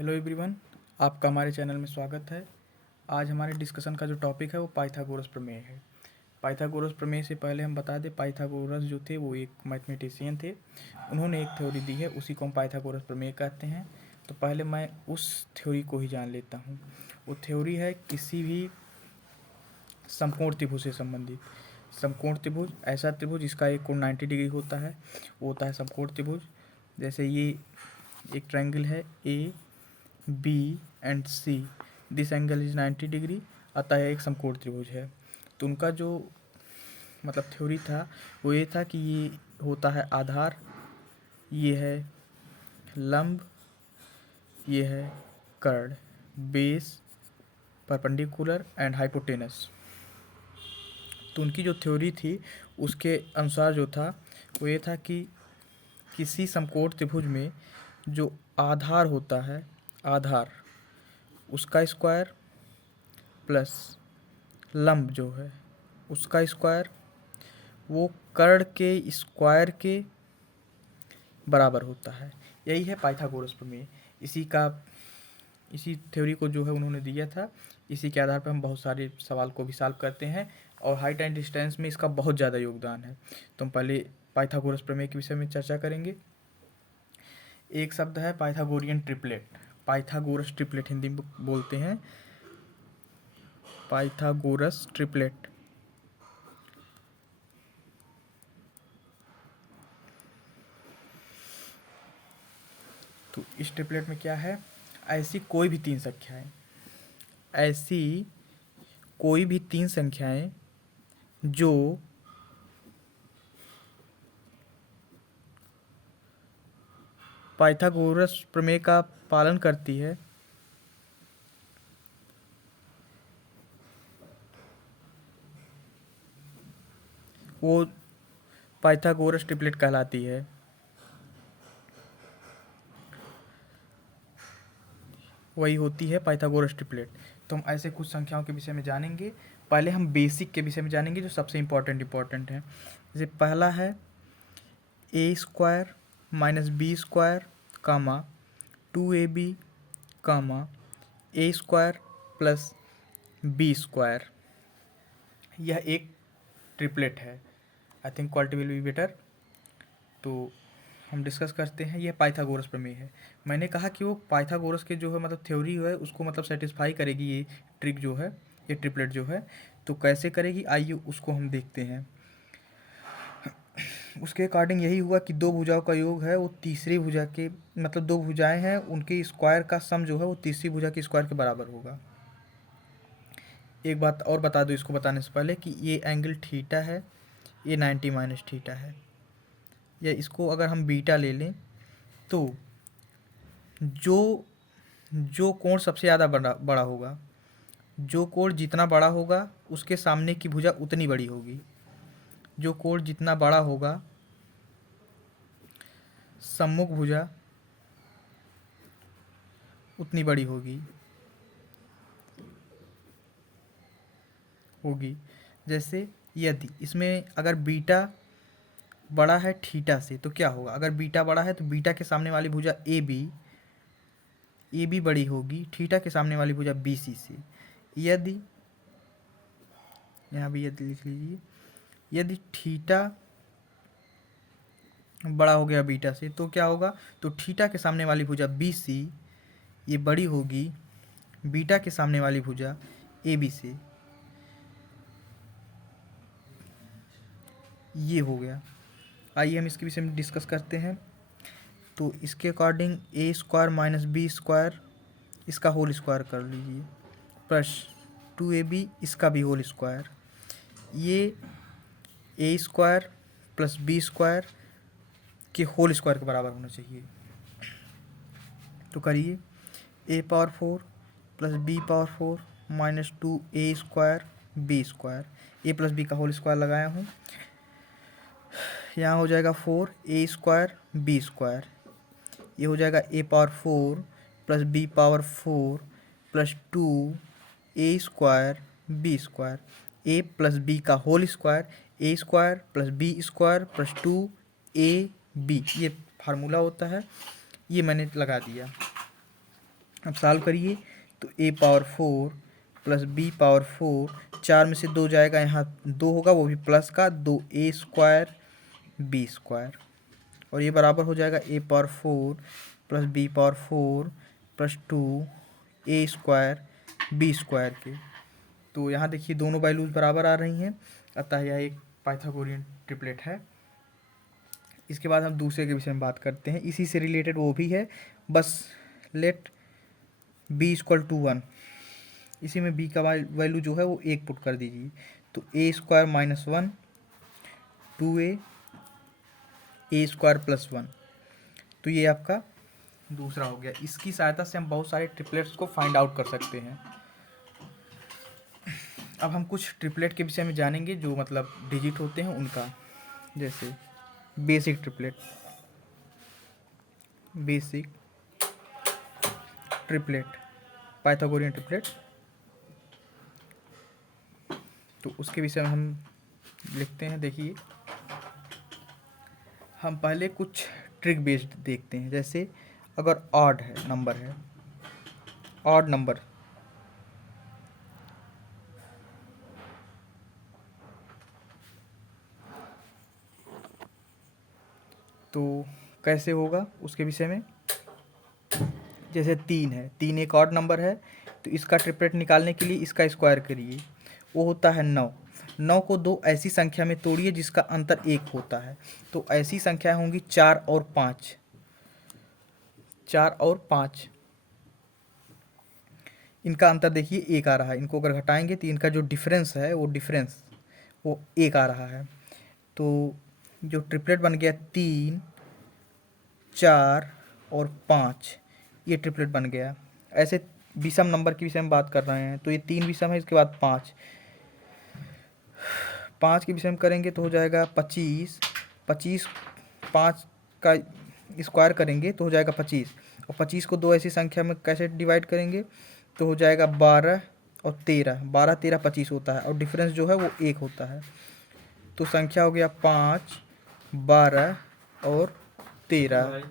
Hello everyone, आपका हमारे channel में स्वागत है। आज हमारे डिस्कशन का जो टॉपिक है वो पाइथागोरस प्रमेय है। पाइथागोरस प्रमेय से पहले हम बता दें, पाइथागोरस जो थे वो एक मैथमेटिशियन थे। उन्होंने एक थ्योरी दी है, उसी को हम पाइथागोरस प्रमेय कहते हैं। तो पहले मैं उस थ्योरी को ही जान लेता हूँ। वो थ्योरी है किसी भी समकोण त्रिभुज से संबंधित। समकोण त्रिभुज ऐसा त्रिभुज जिसका एक कोण 90 डिग्री होता है, वो होता है समकोण त्रिभुज। जैसे ये एक ट्रायंगल है A B and C, this angle is 90 degree, अतः यह एक समकोण त्रिभुज है। तो उनका जो थ्योरी था वो ये था कि ये होता है आधार, ये है लंब, ये है कर्ण, बेस, परपेंडिकुलर एंड हाइपोटेनस। तो उनकी जो थ्योरी थी उसके अनुसार जो था वो ये था कि किसी समकोण त्रिभुज में जो आधार होता है, आधार उसका स्क्वायर प्लस लंब जो है उसका स्क्वायर, वो कर्ण के स्क्वायर के बराबर होता है। यही है पाइथागोरस प्रमेय। इसी थ्योरी को जो है उन्होंने दिया था। इसी के आधार पर हम बहुत सारे सवाल को भी सॉल्व करते हैं और हाइट एंड डिस्टेंस में इसका बहुत ज़्यादा योगदान है। तो हम पहले पाइथागोरस प्रमेय के विषय में चर्चा करेंगे। एक शब्द है Pythagorean triplet. Pythagoras triplet Hindi में बोलते हैं, पाइथागोरस ट्रिपलेट। तो इस ट्रिपलेट में क्या है, ऐसी कोई भी तीन संख्याएं जो पाइथागोरस प्रमेय का पालन करती है, वो पाइथागोरस ट्रिपलेट कहलाती है। वही होती है पाइथागोरस ट्रिपलेट। तो हम ऐसे कुछ संख्याओं के विषय में जानेंगे। पहले हम बेसिक के विषय में जानेंगे जो सबसे इम्पोर्टेंट है। जैसे पहला है ए स्क्वायर माइनस बी स्क्वायर कामा 2ab कामा ए स्क्वायर प्लस बी स्क्वायर। यह एक ट्रिपलेट है। I think quality will be better. तो हम डिस्कस करते हैं। यह पाइथागोरस प्रमेय है। मैंने कहा कि वो पाइथागोरस के जो है थ्योरी है उसको सेटिस्फाई करेगी ये ट्रिक जो है, ये ट्रिपलेट जो है। तो कैसे करेगी आइए उसको हम देखते हैं। उसके अकॉर्डिंग यही हुआ कि दो भुजाओं का योग है वो तीसरी भुजा के दो भुजाएं हैं उनके स्क्वायर का सम जो है वो तीसरी भुजा के स्क्वायर के बराबर होगा। एक बात और बता दूं इसको बताने से पहले कि ये एंगल थीटा है, ये 90 माइनस थीटा है। या इसको अगर हम बीटा ले लें तो जो जो कोण सबसे ज़्यादा बड़ा होगा, जो कोण जितना बड़ा होगा उसके सामने की भुजा उतनी बड़ी होगी। जो कोण जितना बड़ा होगा सम्मुख भुजा उतनी बड़ी होगी। जैसे यदि इसमें अगर बीटा बड़ा है थीटा से तो क्या होगा, अगर बीटा बड़ा है तो बीटा के सामने वाली भुजा ए बी बड़ी होगी थीटा के सामने वाली भुजा बी सी से। यदि यहाँ भी यदि लिख लीजिए, यदि थीटा बड़ा हो गया बीटा से तो क्या होगा, तो थीटा के सामने वाली भुजा बी सी ये बड़ी होगी बीटा के सामने वाली भुजा ए बी से। ये हो गया। आइए हम इसके विषय में डिस्कस करते हैं। तो इसके according A square minus B square इसका होल स्क्वायर कर लीजिए प्लस 2ab इसका भी होल स्क्वायर। ये A square plus B square के होल स्क्वायर के बराबर होना चाहिए। तो करिए A power 4 plus B power 4 minus 2a square B square. A plus B का होल स्क्वायर लगाया हूँ, यहाँ हो जाएगा 4a स्क्वायर बी स्क्वायर। ये हो जाएगा A power 4 plus B power 4 plus 2a square B square. A plus B का whole square, A square plus B square plus 2ab ये फार्मूला होता है, ये मैंने लगा दिया। अब सॉल्व करिए तो a power 4 plus b power 4, 4 में से 2 जाएगा, यहाँ 2 होगा वो भी प्लस का, 2a स्क्वायर b स्क्वायर, और ये बराबर हो जाएगा a power 4 plus b power 4 plus 2a square b square के। तो यहाँ देखिए दोनों वैल्यूज बराबर आ रही हैं, अतः यह एक पाइथागोरियन ट्रिपलेट है। इसके बाद हम दूसरे के विषय में बात करते हैं, इसी से रिलेटेड वो भी है, बस लेट b इक्वल टू 1, इसी में b का वैल्यू जो है वो 1 पुट कर दीजिए। तो a square minus 1, 2a, a square plus 1, तो ये आपका दूसरा हो गया। इसकी सहायता से हम बहुत सारे ट्रिपलेट्स को फाइंड आउट कर सकते हैं। अब हम कुछ ट्रिपलेट के विषय में जानेंगे जो मतलब डिजिट होते हैं उनका, जैसे basic triplet, basic triplet, Pythagorean triplet, तो उसके विषय में हम लिखते हैं। देखिए हम पहले कुछ ट्रिक बेस्ड देखते हैं, जैसे अगर ऑड है नंबर है, ऑड नंबर, तो कैसे होगा उसके विषय में। जैसे 3 है, 3 एक ऑड नंबर है, तो इसका ट्रिपलेट निकालने के लिए इसका स्क्वायर करिए, वो होता है 9। 9 को 2 ऐसी संख्या में तोड़िए जिसका अंतर 1 होता है, तो ऐसी संख्या होंगी 4 और 5, 4 और 5, इनका अंतर देखिए 1 आ रहा है। इनको अगर घटाएंगे तो इनका जो डिफरेंस है वो 1 आ रहा है। तो जो ट्रिपलेट बन गया 3, 4 और 5, ये ट्रिपलेट बन गया। ऐसे विषम नंबर के विषय में बात कर रहे हैं, तो ये 3 विषम है, इसके बाद 5 के विषय में करेंगे तो हो जाएगा 25, 5 का स्क्वायर करेंगे तो हो जाएगा 25, और 25 को 2 ऐसी संख्या में कैसे डिवाइड करेंगे तो हो जाएगा 12 और 13, 12 13 25 होता है, और डिफरेंस जो है वो 1 होता है। तो संख्या हो गया 5, 12 और 13।